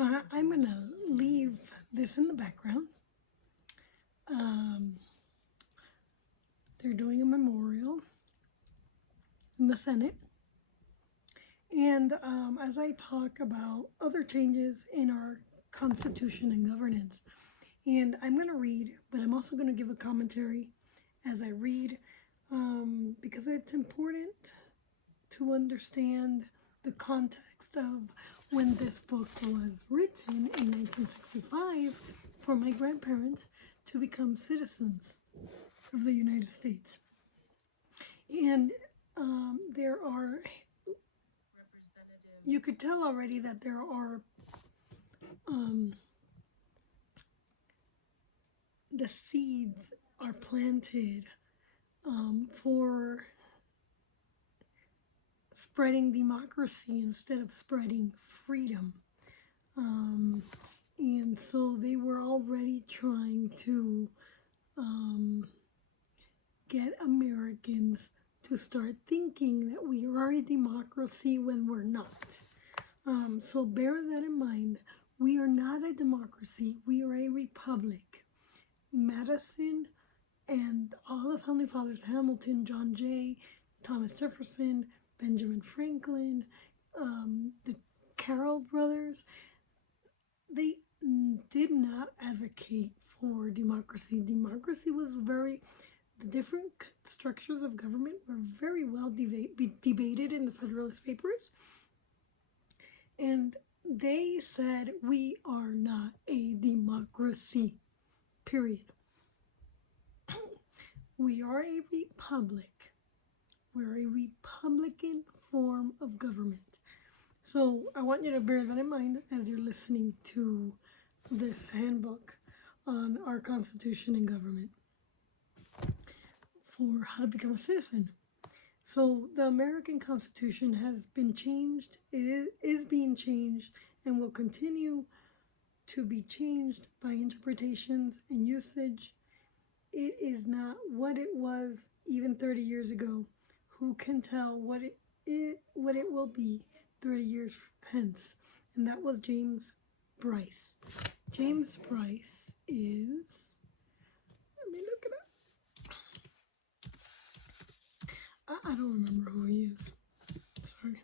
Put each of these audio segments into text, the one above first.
I'm going to leave this in the background. They're doing a memorial in the Senate. And as I talk about other changes in our Constitution and governance, and I'm going to read, but I'm also going to give a commentary as I read, because it's important to understand the context of when this book was written in 1965 for my grandparents to become citizens of the United States. And there are, you could tell already that there are the seeds are planted for spreading democracy instead of spreading freedom. And so they were already trying to get Americans to start thinking that we are a democracy when we're not. So bear that in mind. We are not a democracy. We are a republic. Madison and all the founding fathers, Hamilton, John Jay, Thomas Jefferson, Benjamin Franklin, the Carroll brothers, they did not advocate for democracy. Democracy was the different structures of government were very well debated in the Federalist Papers. And they said, we are not a democracy, period. We are a republic. We're a republican form of government. So I want you to bear that in mind as you're listening to this handbook on our Constitution and government for how to become a citizen. So the American Constitution has been changed. It is being changed and will continue to be changed by interpretations and usage. It is not what it was even 30 years ago. Who can tell what it will be 30 years hence? And that was James Bryce. James Bryce is, let me look it up. I don't remember who he is. Sorry.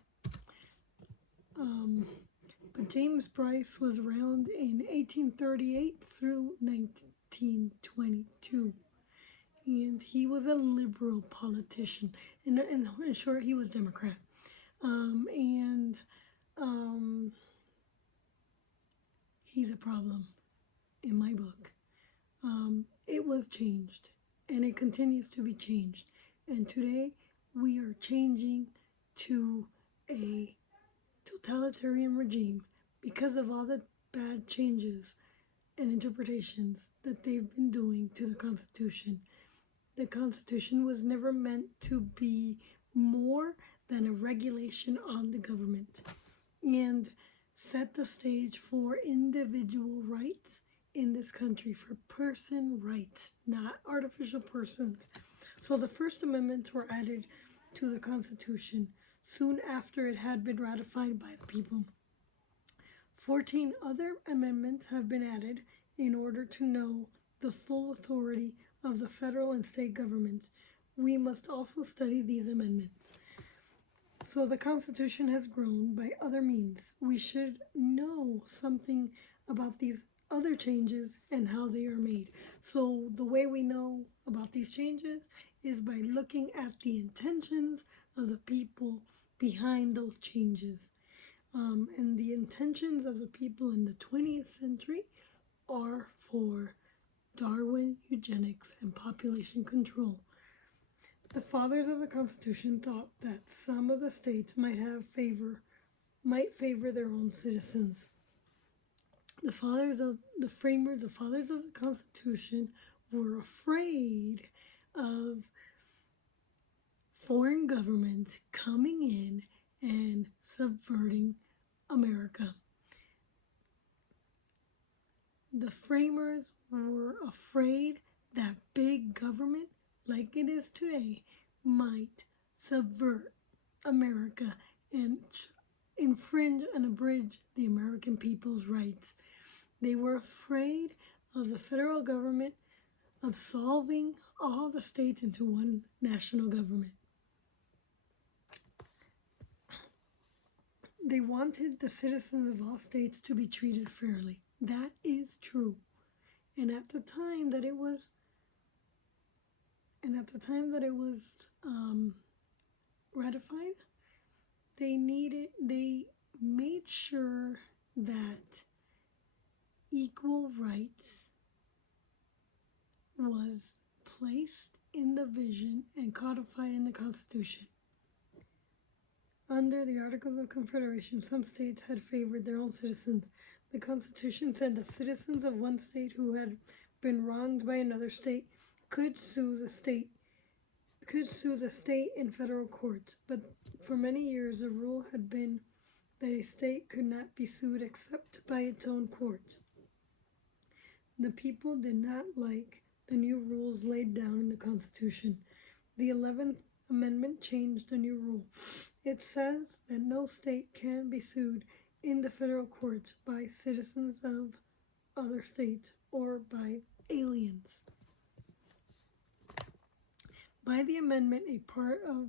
But James Bryce was around in 1838 through 1922. And he was a liberal politician. In short, he was Democrat. He's a problem in my book. It was changed, and it continues to be changed. And today, we are changing to a totalitarian regime because of all the bad changes and interpretations that they've been doing to the Constitution. The Constitution was never meant to be more than a regulation on the government and set the stage for individual rights in this country, for person rights, not artificial persons. So the First Amendments were added to the Constitution soon after it had been ratified by the people. 14 other amendments have been added in order to know the full authority of the federal and state governments. We must also study these amendments. So the Constitution has grown by other means. We should know something about these other changes and how they are made. So the way we know about these changes is by looking at the intentions of the people behind those changes. And the intentions of the people in the 20th century are for Darwin, eugenics, and population control. The fathers of the Constitution thought that some of the states might favor their own citizens. The fathers of the Constitution were afraid of foreign governments coming in and subverting America. The framers were afraid that big government, like it is today, might subvert America and infringe and abridge the American people's rights. They were afraid of the federal government absolving all the states into one national government. They wanted the citizens of all states to be treated fairly. That is true. And at the time that it was ratified, they made sure that equal rights was placed in the vision and codified in the Constitution. Under the Articles of Confederation, some states had favored their own citizens. The Constitution said that citizens of one state who had been wronged by another state could sue the state in federal courts. But for many years, the rule had been that a state could not be sued except by its own courts. The people did not like the new rules laid down in the Constitution. The 11th Amendment changed the new rule. It says that no state can be sued in the federal courts by citizens of other states or by aliens. By the amendment, a part of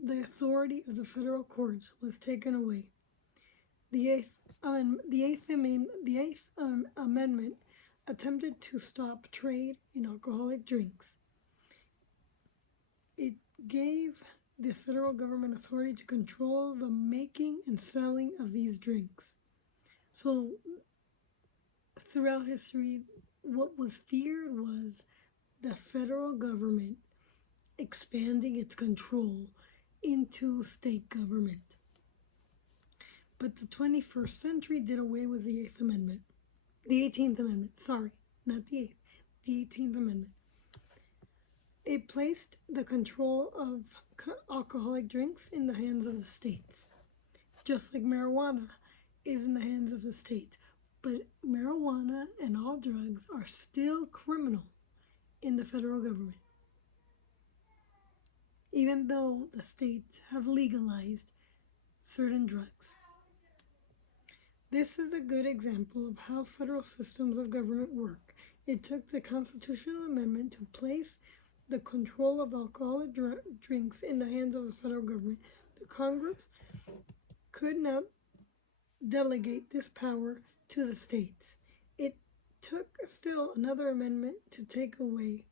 the authority of the federal courts was taken away. The Eighth Amendment attempted to stop trade in alcoholic drinks. It gave the federal government authority to control the making and selling of these drinks. So, throughout history, what was feared was the federal government expanding its control into state government. But the 21st century did away with the 18th Amendment, not the 8th, the 18th Amendment. It placed the control of alcoholic drinks in the hands of the states, just like marijuana is in the hands of the states. But marijuana and all drugs are still criminal in the federal government, even though the states have legalized certain drugs. This is a good example of how federal systems of government work. It took the constitutional amendment to place the control of alcoholic drinks in the hands of the federal government. The Congress could not delegate this power to the states. It took still another amendment to take away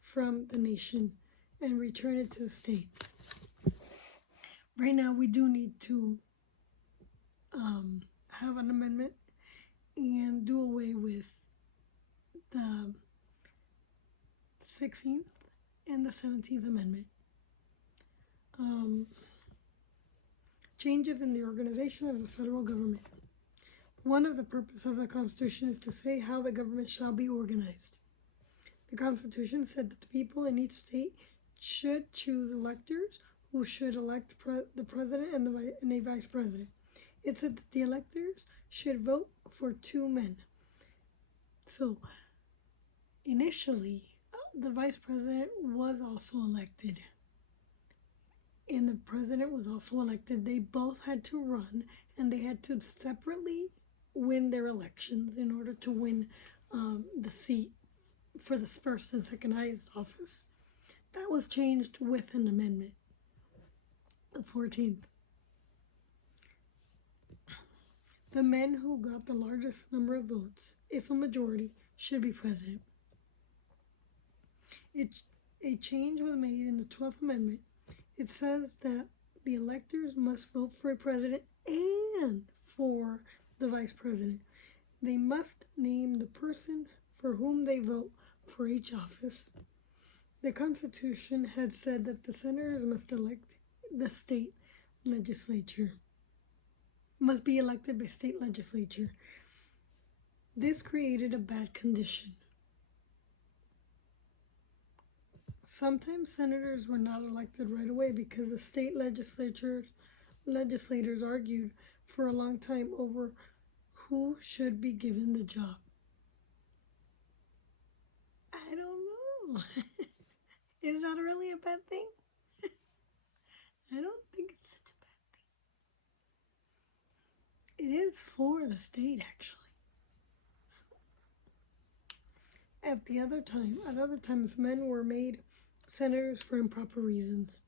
from the nation and return it to the states. Right now, we do need to have an amendment and do away with the 16th and the 17th Amendment. Changes in the organization of the federal government. One of the purposes of the Constitution is to say how the government shall be organized. The Constitution said that the people in each state should choose electors who should elect the president and a vice president. It said that the electors should vote for 2 men. So, initially, the vice president was also elected, and the president was also elected. They both had to run, and they had to separately win their elections in order to win the seat for the first and second highest office. That was changed with an amendment, the 14th. The men who got the largest number of votes, if a majority, should be president. A change was made in the 12th Amendment. It says that the electors must vote for a president and for the vice president. They must name the person for whom they vote for each office. The Constitution had said that the senators must elect the state legislature, must be elected by state legislature. This created a bad condition. Sometimes senators were not elected right away because the state legislators argued for a long time over who should be given the job. I don't know. Is that really a bad thing? I don't think it's such a bad thing. it is for the state, actually. So, at other times, men were made senators for improper reasons.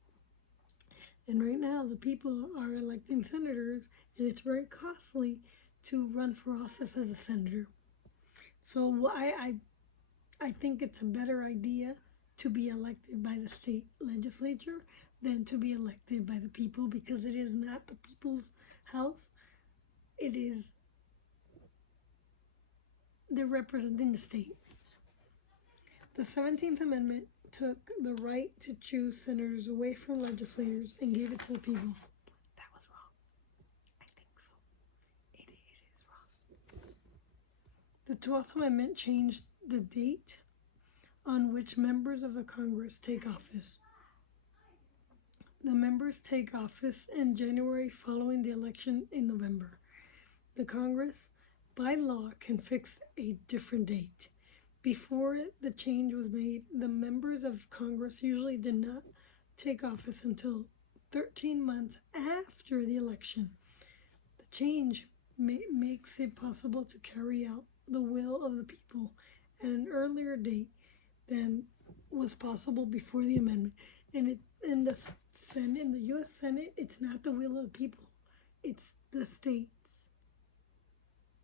And right now, the people are electing senators, and it's very costly to run for office as a senator. So I think it's a better idea to be elected by the state legislature than to be elected by the people, because it is not the people's house. They're representing the state. The 17th Amendment took the right to choose senators away from legislators and gave it to the people. That was wrong. I think so. It is wrong. The 12th Amendment changed the date on which members of the Congress take office. The members take office in January following the election in November. The Congress, by law, can fix a different date. Before the change was made, the members of Congress usually did not take office until 13 months after the election. The change makes it possible to carry out the will of the people at an earlier date than was possible before the amendment. And in the Senate, in the U.S. Senate, it's not the will of the people; it's the states.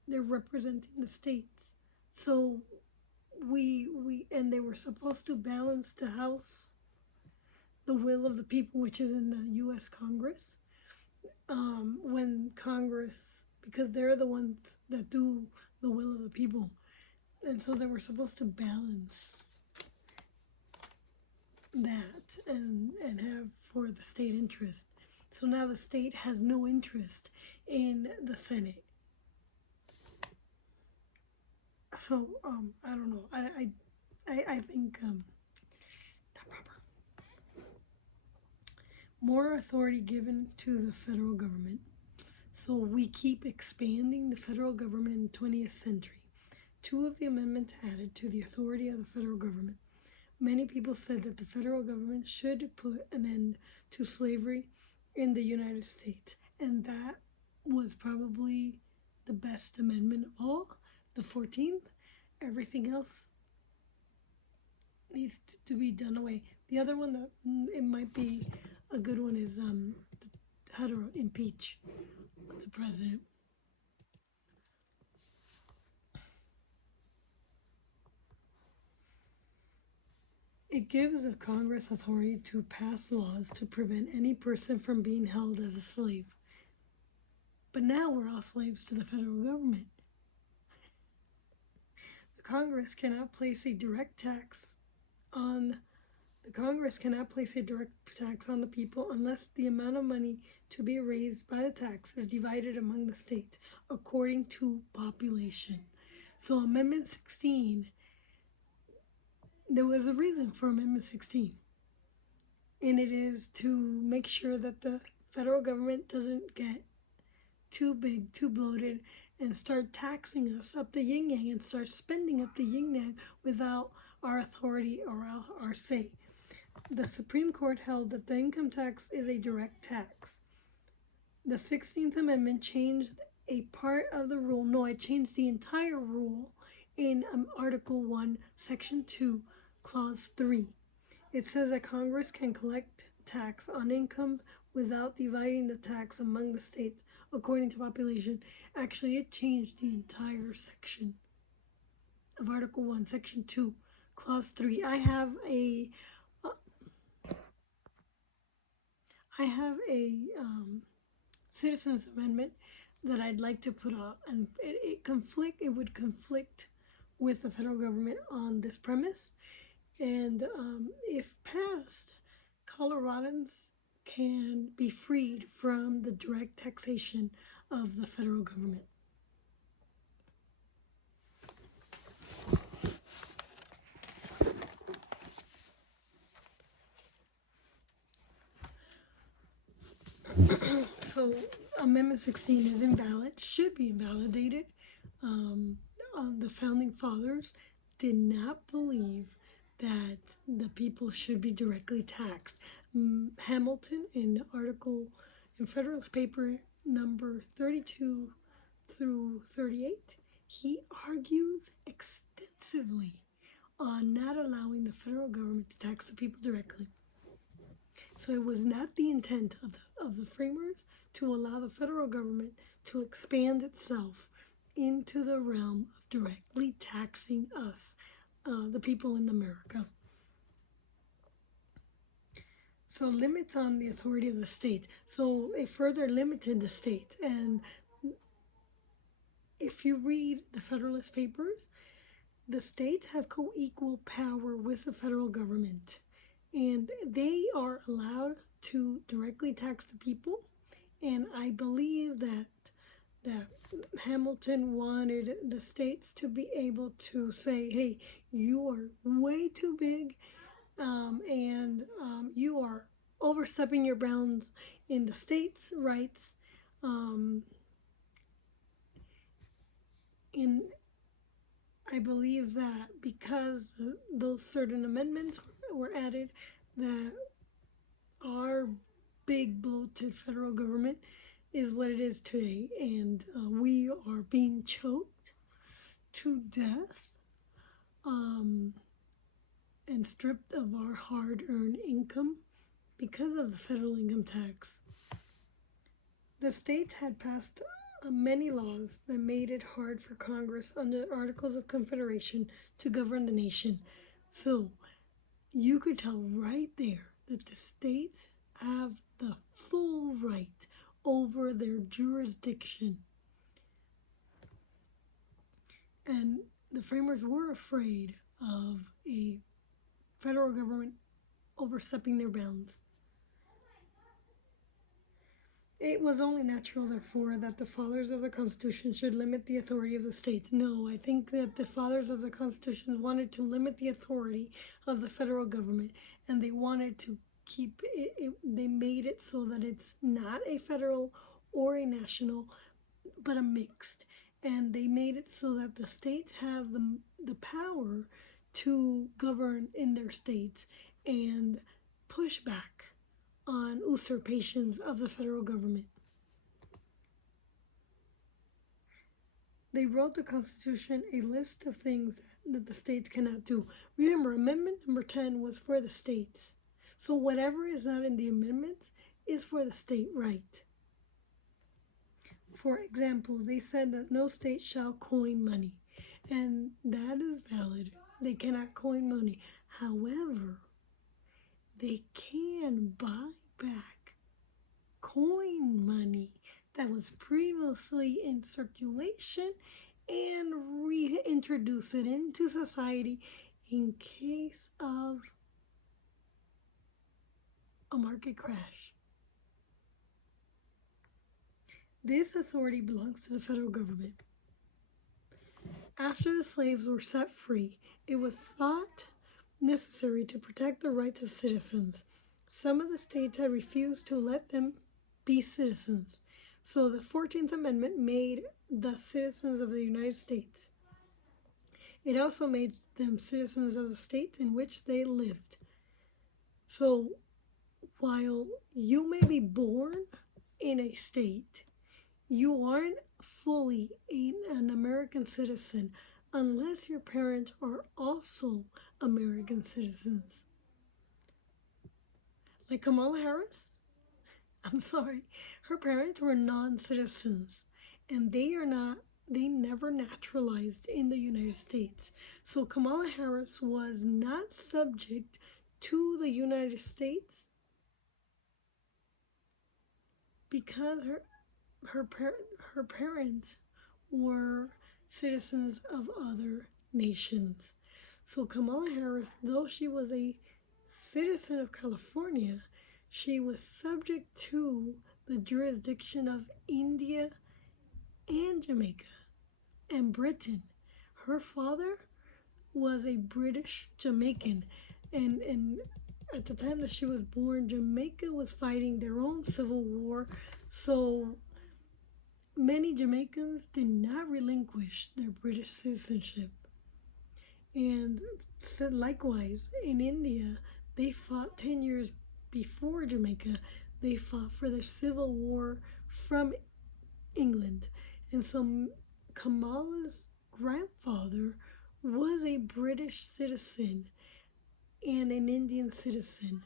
They're representing the states. So they were supposed to balance the House, the will of the people, which is in the U.S. Congress. When Congress, because they're the ones that do the will of the people, and so they were supposed to balance that and have for the state interest. So now the state has no interest in the Senate. So I don't know. I think not proper. More authority given to the federal government. So we keep expanding the federal government in the 20th century. 2 of the amendments added to the authority of the federal government. Many people said that the federal government should put an end to slavery in the United States, and that was probably the best amendment of all, the 14th. Everything else needs to be done away. The other one that it might be a good one is how to impeach the president. It gives the Congress authority to pass laws to prevent any person from being held as a slave. But now we're all slaves to the federal government. The Congress cannot place a direct tax on the people unless the amount of money to be raised by the tax is divided among the states according to population. So Amendment 16, there was a reason for Amendment 16. And it is to make sure that the federal government doesn't get too big, too bloated, and start taxing us up the yin-yang and start spending up the yin-yang without our authority or our say. The Supreme Court held that the income tax is a direct tax. The 16th Amendment changed a part of the rule. No, it changed the entire rule in Article 1, Section 2, Clause 3. It says that Congress can collect tax on income without dividing the tax among the states according to population. Actually, it changed the entire section of Article 1, Section 2, Clause 3. I have a citizens amendment that I'd like to put out, and it would conflict with the federal government on this premise. And if passed, Coloradans can be freed from the direct taxation of the federal government. So Amendment 16 is invalid, should be invalidated. The founding fathers did not believe that the people should be directly taxed. Hamilton, in Federalist Paper number 32, through 38, he argues extensively on not allowing the federal government to tax the people directly. So it was not the intent of the framers to allow the federal government to expand itself into the realm of directly taxing us, the people in America. So limits on the authority of the state. So it further limited the state. And if you read the Federalist Papers, the states have co-equal power with the federal government. And they are allowed to directly tax the people. And I believe that Hamilton wanted the states to be able to say, hey, you are way too big, and you are overstepping your bounds in the states' rights. And I believe that because those certain amendments were added, that our big bloated federal government is what it is today, and we are being choked to death and stripped of our hard-earned income because of the federal income tax. The states had passed many laws that made it hard for Congress under the Articles of Confederation to govern the nation. So you could tell right there that the states have the full right over their jurisdiction. And the framers were afraid of a federal government overstepping their bounds. It was only natural, therefore, that the fathers of the Constitution should limit the authority of the states. No, I think that the fathers of the Constitution wanted to limit the authority of the federal government, and they wanted to keep it, they made it so that it's not a federal or a national, but a mixed. And they made it so that the states have the power to govern in their states and push back on usurpations of the federal government. They wrote the Constitution a list of things that the states cannot do. Remember, Amendment number 10 was for the states. So whatever is not in the amendments is for the state right. For example, they said that no state shall coin money, and that is valid. They cannot coin money. However, they can buy back coin money that was previously in circulation and reintroduce it into society in case of a market crash. This authority belongs to the federal government. After the slaves were set free, it was thought necessary to protect the rights of citizens. Some of the states had refused to let them be citizens, so the 14th Amendment made the citizens of the United States. It also made them citizens of the states in which they lived. So while you may be born in a state, you aren't fully an American citizen unless your parents are also American citizens. Like Kamala Harris, her parents were non-citizens, and they never naturalized in the United States. So Kamala Harris was not subject to the United States because her parents were citizens of other nations. So Kamala Harris, though she was a citizen of California, she was subject to the jurisdiction of India and Jamaica and Britain. Her father was a British Jamaican, and at the time that she was born, Jamaica was fighting their own civil war, so many Jamaicans did not relinquish their British citizenship. And so likewise, in India, they fought 10 years before Jamaica. They fought for their civil war from England. And so Kamala's grandfather was a British citizen and an Indian citizen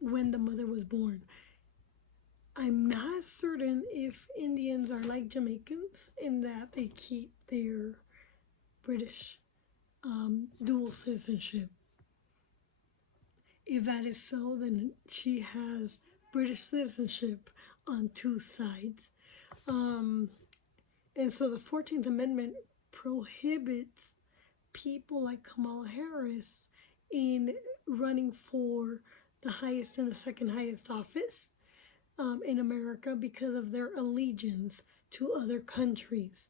when the mother was born. I'm not certain if Indians are like Jamaicans in that they keep their British dual citizenship. If that is so, then she has British citizenship on two sides. And so the 14th Amendment prohibits people like Kamala Harris in running for the highest and the second highest office in America because of their allegiance to other countries.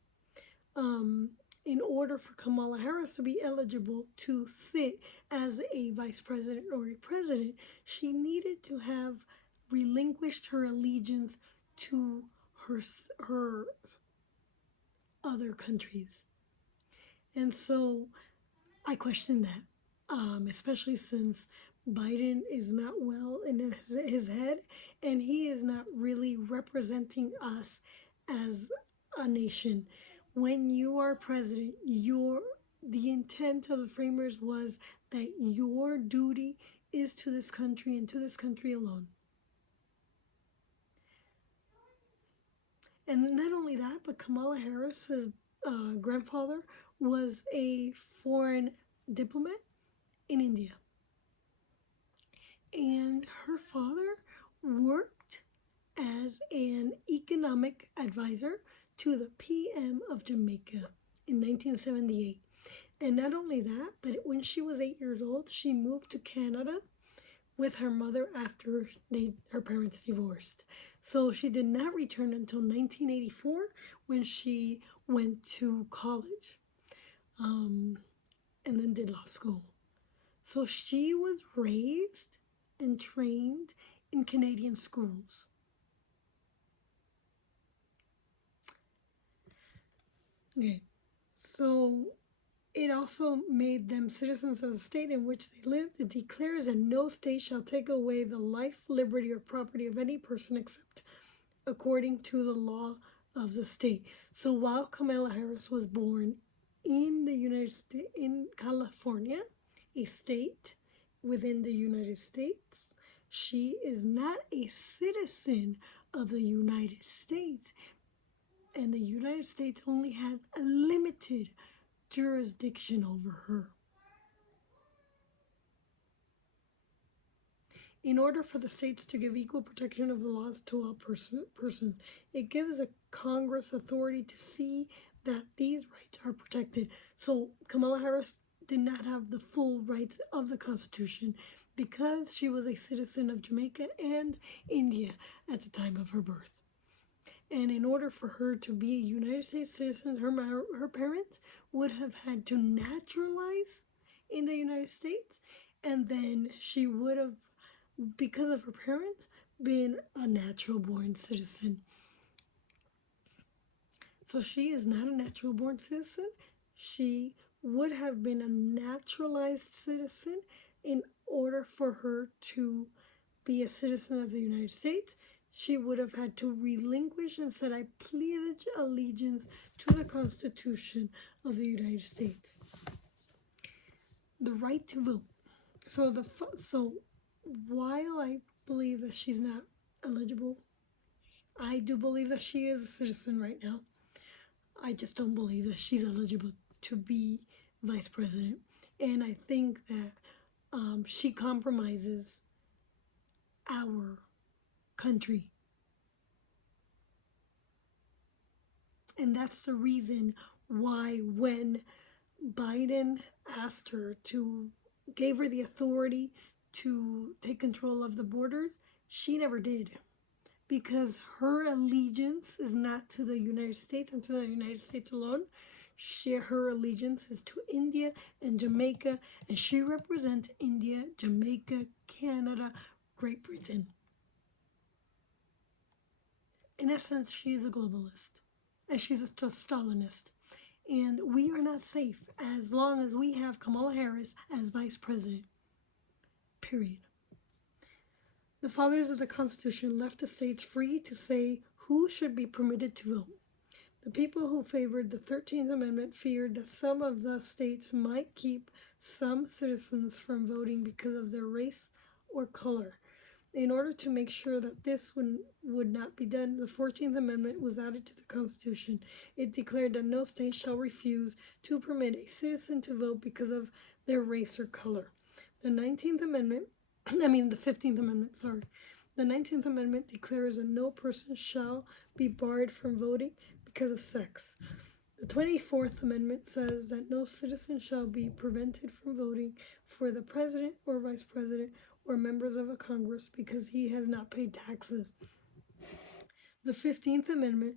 In order for Kamala Harris to be eligible to sit as a vice president or a president, she needed to have relinquished her allegiance to her other countries. And so I question that, especially since Biden is not well in his head and he is not really representing us as a nation. When you are president, the intent of the framers was that your duty is to this country and to this country alone. And not only that, but Kamala Harris's grandfather was a foreign diplomat in India. And her father worked as an economic advisor to the PM of Jamaica in 1978. And not only that, but when she was 8 years old, she moved to Canada with her mother after her parents divorced. So she did not return until 1984 when she went to college and then did law school. So she was raised and trained in Canadian schools. Okay, so it also made them citizens of the state in which they lived. It declares that no state shall take away the life, liberty, or property of any person except according to the law of the state. So while Kamala Harris was born in the United States, in California, a state within the United States, she is not a citizen of the United States. And the United States only had a limited jurisdiction over her. In order for the states to give equal protection of the laws to all persons, it gives the Congress authority to see that these rights are protected. So Kamala Harris did not have the full rights of the Constitution because she was a citizen of Jamaica and India at the time of her birth. And in order for her to be a United States citizen, her parents would have had to naturalize in the United States, and then she would have, because of her parents, been a natural-born citizen. So she is not a natural-born citizen. She would have been a naturalized citizen in order for her to be a citizen of the United States. She would have had to relinquish and said, I pledge allegiance to the Constitution of the United States. The right to vote. So while I believe that she's not eligible, I do believe that she is a citizen right now. I just don't believe that she's eligible to be vice president. And I think that she compromises our country. And that's the reason why when Biden asked her gave her the authority to take control of the borders, she never did. Because her allegiance is not to the United States and to the United States alone. Her allegiance is to India and Jamaica, and she represents India, Jamaica, Canada, Great Britain. In essence, she is a globalist, and she's a Stalinist. And we are not safe as long as we have Kamala Harris as vice president. Period. The fathers of the Constitution left the states free to say Who should be permitted to vote? The people who favored the 13th Amendment feared that some of the states might keep some citizens from voting because of their race or color. In order to make sure that this would not be done, the 14th Amendment was added to the Constitution. It declared that no state shall refuse to permit a citizen to vote because of their race or color. The 19th Amendment, the 15th Amendment, sorry. The 19th Amendment declares that no person shall be barred from voting because of sex. The 24th Amendment says that no citizen shall be prevented from voting for the president or vice president or members of a Congress because he has not paid taxes. The 15th Amendment,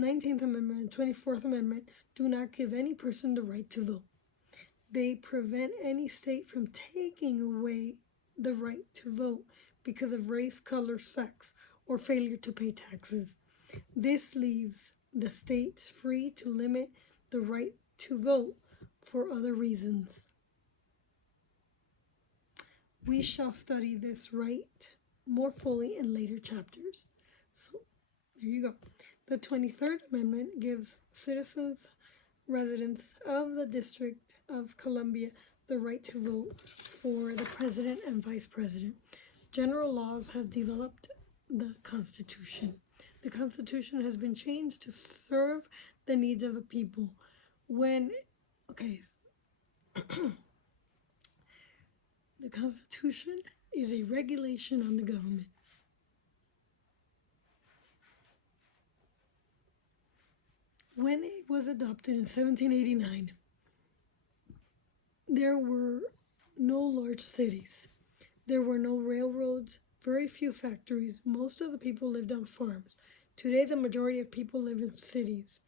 19th Amendment, and 24th Amendment do not give any person the right to vote. They prevent any state from taking away the right to vote because of race, color, sex, or failure to pay taxes. This leaves the states free to limit the right to vote for other reasons. We shall study this right more fully in later chapters. So, there you go. The 23rd Amendment gives citizens, residents of the District of Columbia, the right to vote for the president and vice president. General laws have developed the Constitution. The Constitution has been changed to serve the needs of the people. The Constitution is a regulation on the government. When it was adopted in 1789, there were no large cities. There were no railroads, very few factories. Most of the people lived on farms. Today, the majority of people live in cities.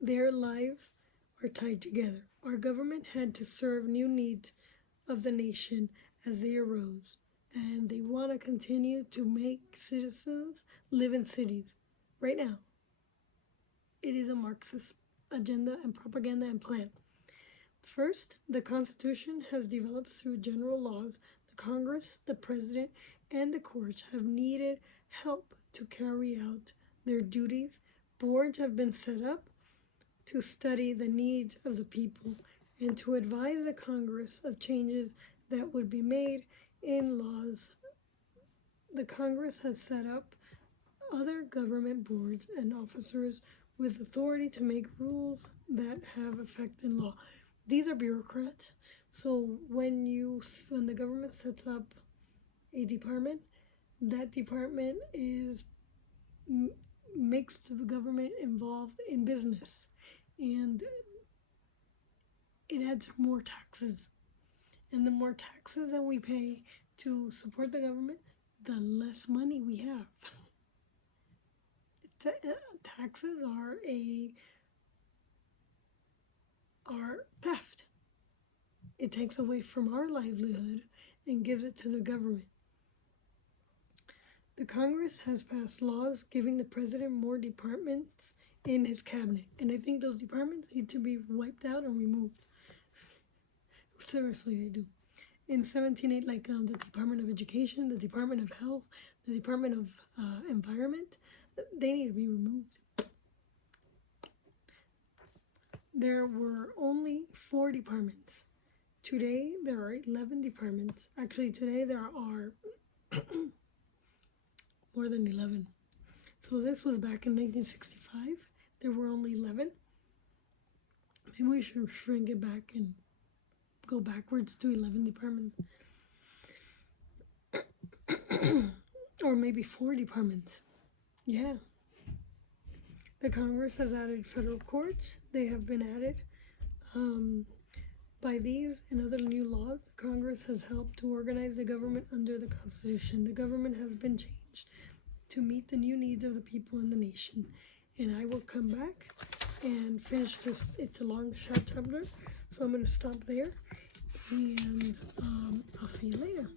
Their lives are tied together. Our government had to serve new needs of the nation as they arose, and they want to continue to make citizens live in cities. Right now, it is a Marxist agenda and propaganda and plan. First, the Constitution has developed through general laws. The Congress, the President, and the courts have needed help to carry out their duties. Boards have been set up to study the needs of the people and to advise the Congress of changes that would be made in laws. The Congress has set up other government boards and officers with authority to make rules that have effect in law. These are bureaucrats. So when the government sets up a department, that department makes the government involved in business, and it adds more taxes. And the more taxes that we pay to support the government, the less money we have. Taxes are theft. It takes away from our livelihood and gives it to the government. The Congress has passed laws giving the president more departments in his cabinet, and I think those departments need to be wiped out and removed. Seriously, they do. In 1708, the Department of Education, the Department of Health, the Department of Environment, they need to be removed. There were only 4 departments. Today, there are 11 departments. Actually, today there are more than 11. So this was back in 1965. There were only 11. Maybe we should shrink it back and go backwards to 11 departments. Or maybe 4 departments. Yeah. The Congress has added federal courts. They have been added. By these and other new laws, the Congress has helped to organize the government under the Constitution. The government has been changed to meet the new needs of the people in the nation. And I will come back and finish this. It's a long, short chapter, so I'm going to stop there. And I'll see you later.